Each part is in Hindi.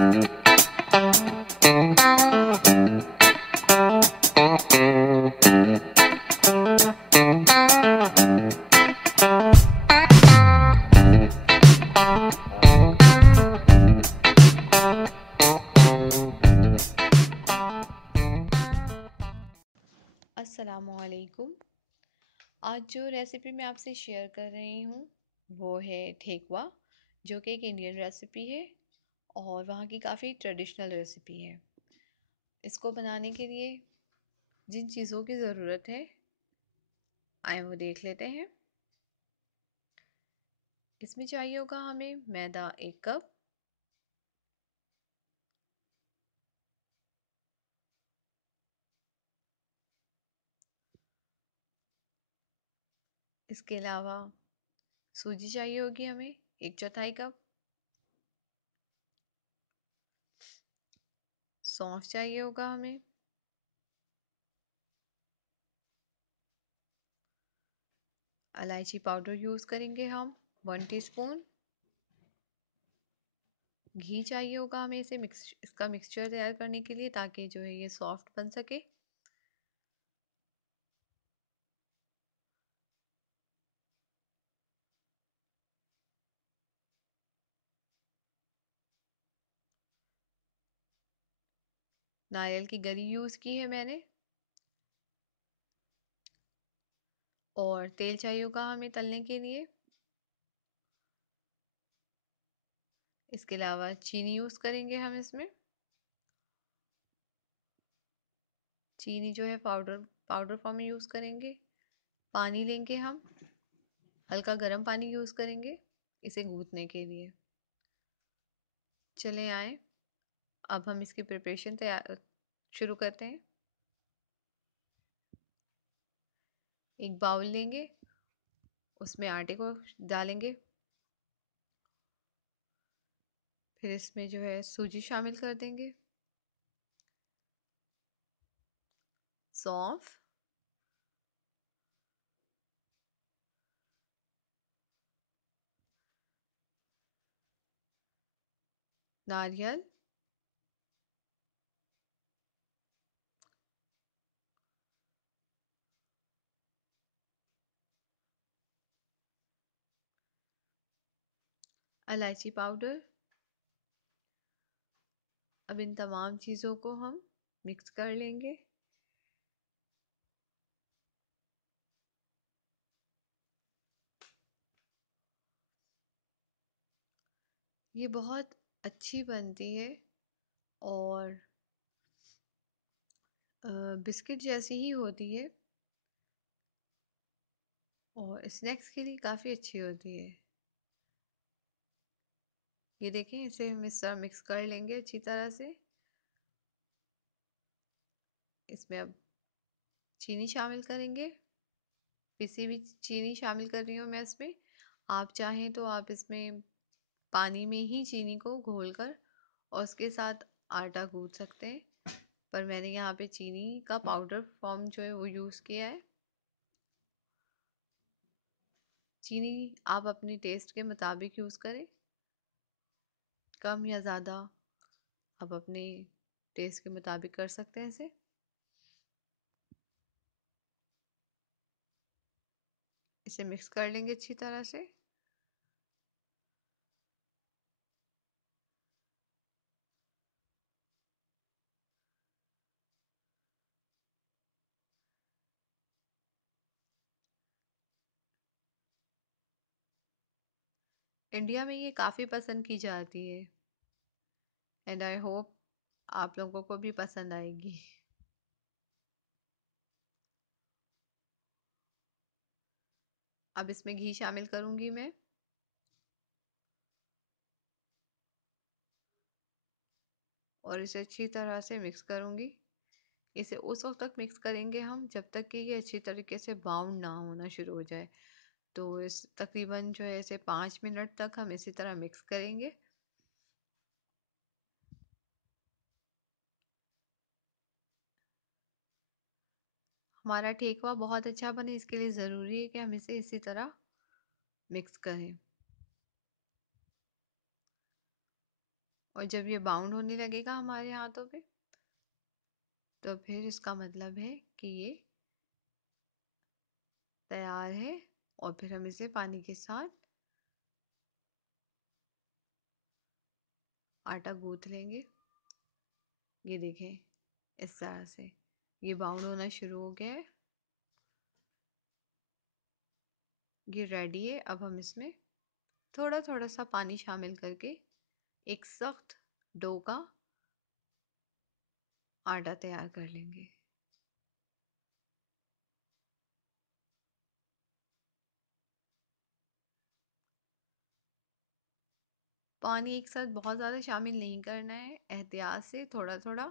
अस्सलामुअलैकुम। आज जो रेसिपी मैं आपसे शेयर कर रही हूँ वो है ठेकुआ, जो कि एक इंडियन रेसिपी है और वहाँ की काफ़ी ट्रेडिशनल रेसिपी है। इसको बनाने के लिए जिन चीज़ों की ज़रूरत है आए वो देख लेते हैं। इसमें चाहिए होगा हमें मैदा 1 कप, इसके अलावा सूजी चाहिए होगी हमें 1/4 कप, सौंफ चाहिए होगा हमें, इलायची पाउडर यूज़ करेंगे हम 1 टीस्पून, घी चाहिए होगा हमें इसका मिक्सचर तैयार करने के लिए, ताकि जो है ये सॉफ्ट बन सके। नारियल की गरी यूज़ की है मैंने, और तेल चाहिए होगा हमें तलने के लिए। इसके अलावा चीनी यूज़ करेंगे हम इसमें। चीनी जो है पाउडर पाउडर फॉर्म में यूज़ करेंगे। पानी लेंगे हम, हल्का गर्म पानी यूज़ करेंगे इसे गूँथने के लिए। चले आए, अब हम इसकी प्रिपरेशन तैयार शुरू करते हैं। एक बाउल लेंगे, उसमें आटे को डालेंगे, फिर इसमें जो है सूजी शामिल कर देंगे, सौंफ, नारियल, इलायची पाउडर। अब इन तमाम चीज़ों को हम मिक्स कर लेंगे। ये बहुत अच्छी बनती है और बिस्किट जैसी ही होती है और स्नैक्स के लिए काफ़ी अच्छी होती है। ये देखें, इसे हम इस तरह मिक्स कर लेंगे अच्छी तरह से। इसमें अब चीनी शामिल करेंगे, पिसी हुई चीनी शामिल कर रही हूँ मैं इसमें। आप चाहें तो आप इसमें पानी में ही चीनी को घोलकर और उसके साथ आटा गूंथ सकते हैं, पर मैंने यहाँ पे चीनी का पाउडर फॉर्म जो है वो यूज़ किया है। चीनी आप अपने टेस्ट के मुताबिक यूज़ करें, कम या ज़्यादा आप अपने टेस्ट के मुताबिक कर सकते हैं इसे। इसे मिक्स कर लेंगे अच्छी तरह से। इंडिया में ये काफ़ी पसंद की जाती है एंड आई होप आप लोगों को भी पसंद आएगी। अब इसमें घी शामिल करूँगी मैं, और इसे अच्छी तरह से मिक्स करूँगी। इसे उस वक्त तक मिक्स करेंगे हम जब तक कि ये अच्छी तरीके से बाउंड ना होना शुरू हो जाए। तो इस तकरीबन जो है इसे 5 मिनट तक हम इसी तरह मिक्स करेंगे। हमारा ठेकुआ बहुत अच्छा बने इसके लिए ज़रूरी है कि हम इसे इसी तरह मिक्स करें। और जब ये बाउंड होने लगेगा हमारे हाथों पे, तो फिर इसका मतलब है कि ये तैयार है। और फिर हम इसे पानी के साथ आटा गूंथ लेंगे। ये देखें, इस तरह से ये बाउंड होना शुरू हो गया है। ये रेडी है। अब हम इसमें थोड़ा थोड़ा सा पानी शामिल करके एक सख्त डो का आटा तैयार कर लेंगे। पानी एक साथ बहुत ज़्यादा शामिल नहीं करना है, एहतियात से थोड़ा थोड़ा,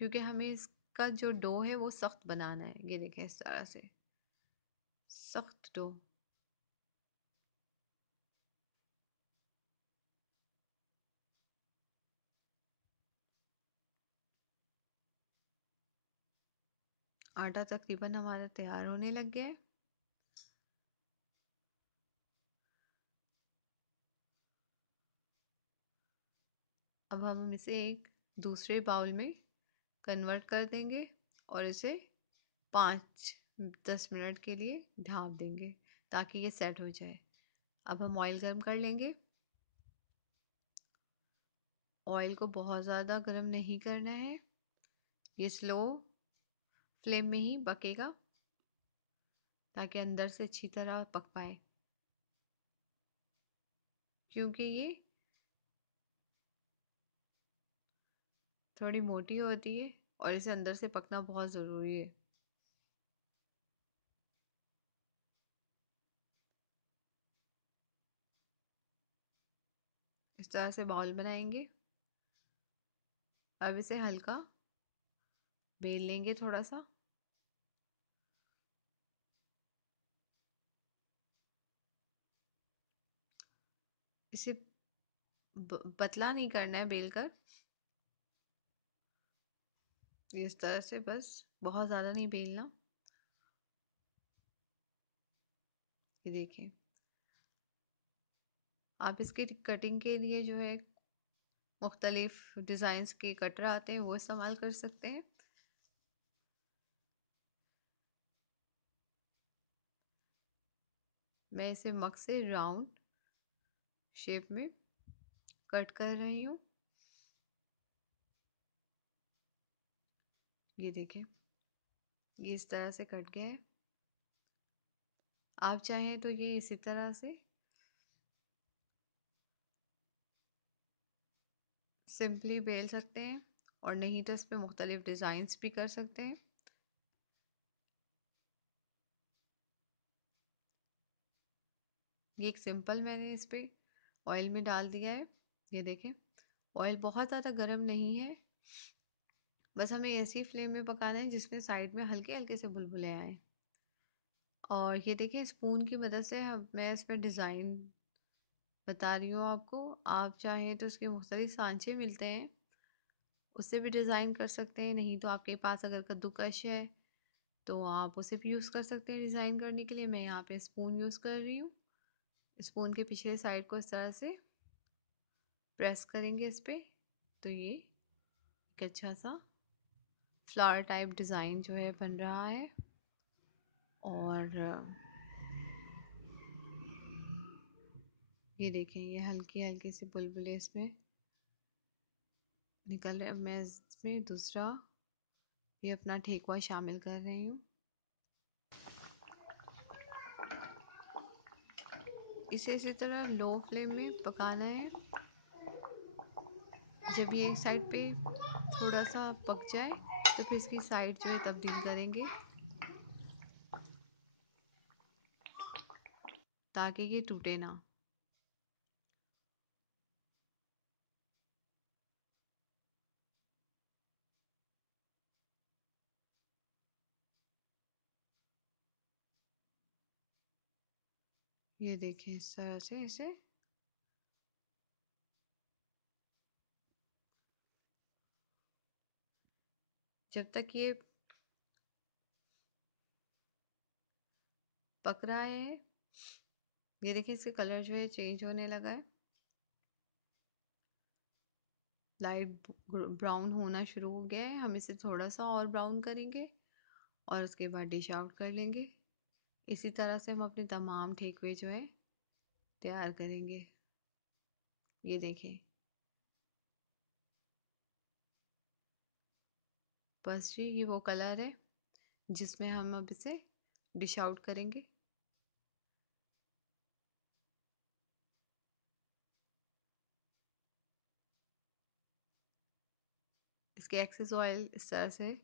क्योंकि हमें इसका जो डो है वो सख्त बनाना है। ये देखें, इस तरह से सख्त डो। आटा तकरीबन हमारा तैयार होने लग गया है। अब हम इसे एक दूसरे बाउल में कन्वर्ट कर देंगे और इसे 5-10 मिनट के लिए ढाँप देंगे ताकि ये सेट हो जाए। अब हम ऑयल गर्म कर लेंगे। ऑयल को बहुत ज़्यादा गर्म नहीं करना है, ये स्लो फ्लेम में ही पकेगा ताकि अंदर से अच्छी तरह पक पाए, क्योंकि ये थोड़ी मोटी होती है और इसे अंदर से पकना बहुत ज़रूरी है। इस तरह से बाउल बनाएंगे। अब इसे हल्का बेल लेंगे थोड़ा सा। इसे पतला नहीं करना है बेल कर, इस तरह से बस, बहुत ज़्यादा नहीं बेलना। ये देखें, आप इसकी कटिंग के लिए जो है मुख्तलिफ डिज़ाइंस के कटर आते हैं, वो इस्तेमाल कर सकते हैं। मैं इसे मग से राउंड शेप में कट कर रही हूँ। ये देखें, ये इस तरह से कट गया है। आप चाहें तो ये इसी तरह से सिंपली बेल सकते हैं, और नहीं तो इस पर मुख्तलिफ डिज़ाइंस भी कर सकते हैं। ये एक सिंपल मैंने इस पर ऑयल में डाल दिया है। ये देखें, ऑयल बहुत ज़्यादा गर्म नहीं है, बस हमें ऐसी फ्लेम में पकाना है जिसमें साइड में हल्के हल्के से बुलबुले आए। और ये देखें, स्पून की मदद से हम मैं इसमें डिज़ाइन बता रही हूँ आपको। आप चाहें तो इसके मुख्तलिफ सांचे मिलते हैं, उससे भी डिज़ाइन कर सकते हैं। नहीं तो आपके पास अगर कद्दूकश है तो आप उसे भी यूज़ कर सकते हैं डिज़ाइन करने के लिए। मैं यहाँ पे स्पून यूज़ कर रही हूँ। स्पून के पिछले साइड को इस तरह से प्रेस करेंगे इस पर, तो ये एक अच्छा सा फ्लावर टाइप डिज़ाइन जो है बन रहा है। और ये देखें, ये हल्की हल्की सी बुलबुले इसमें निकल रहे। अब मैं इसमें दूसरा भी अपना ठेकुआ शामिल कर रही हूँ। इसे इसी तरह लो फ्लेम में पकाना है। जब ये एक साइड पे थोड़ा सा पक जाए तो फिर इसकी साइड जो है तब्दील करेंगे ताकि ये टूटे ना। ये देखें, इस तरह से इसे जब तक ये पक रहा है, ये देखिए इसका कलर जो है चेंज होने लगा है। लाइट ब्राउन होना शुरू हो गया है, हम इसे थोड़ा सा और ब्राउन करेंगे और उसके बाद डिश आउट कर लेंगे। इसी तरह से हम अपने तमाम ठेकुए जो है तैयार करेंगे। ये देखें, बस जी ये वो कलर है जिसमें हम अब इसे डिश आउट करेंगे। इसके एक्सेस ऑयल इस तरह से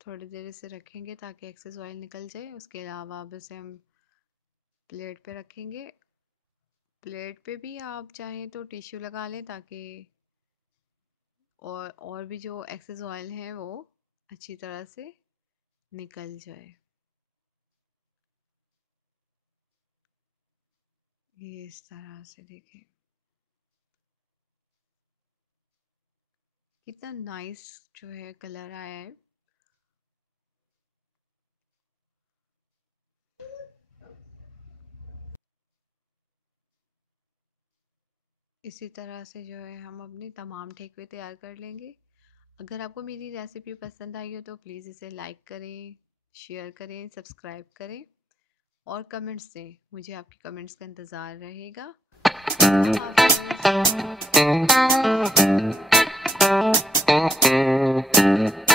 थोड़ी देर इसे रखेंगे ताकि एक्सेस ऑयल निकल जाए। उसके अलावा अब इसे हम प्लेट पे रखेंगे। प्लेट पे भी आप चाहें तो टिश्यू लगा लें ताकि और भी जो एक्सेस ऑयल है वो अच्छी तरह से निकल जाए। ये इस तरह से देखें कितना नाइस जो है कलर आया है। इसी तरह से जो है हम अपने तमाम ठेकुए तैयार कर लेंगे। अगर आपको मेरी रेसिपी पसंद आई हो तो प्लीज़ इसे लाइक करें, शेयर करें, सब्सक्राइब करें और कमेंट्स दें। मुझे आपके कमेंट्स का इंतज़ार रहेगा। अल्लाह हाफ़िज़।